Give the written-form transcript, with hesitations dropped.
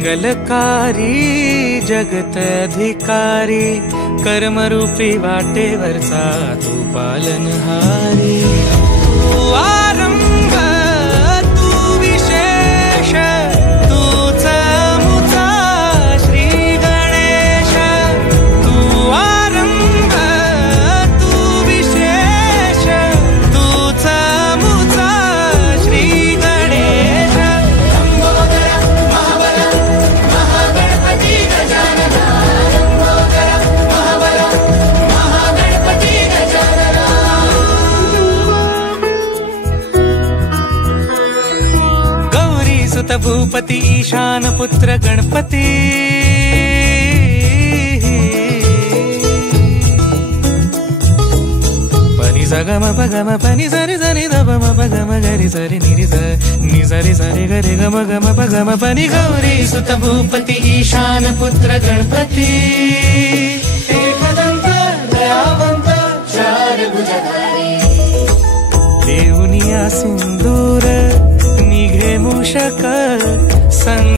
मंगलकारी जगत अधिकारी, कर्मरूपी वाटेवरचा तू पालनहारी। तू आरंभ तू विशेष, तूच मुचा श्री गणेश। तू आरंभ तू विशेष, तूच मुचा श्री गणेश। सुत भूपती ईशान पुत्र गणपती, पनि सगम पगम पनि सरि सरि दम पगम गरि सरि निरि नि सरि सरि गरि गम गम पगम पनि। गौरी सुत भूपती ईशान पुत्र गणपती, एकदंत दयावंत चार भुजधारी। देऊनिया सिंदूर निघे मूषक संग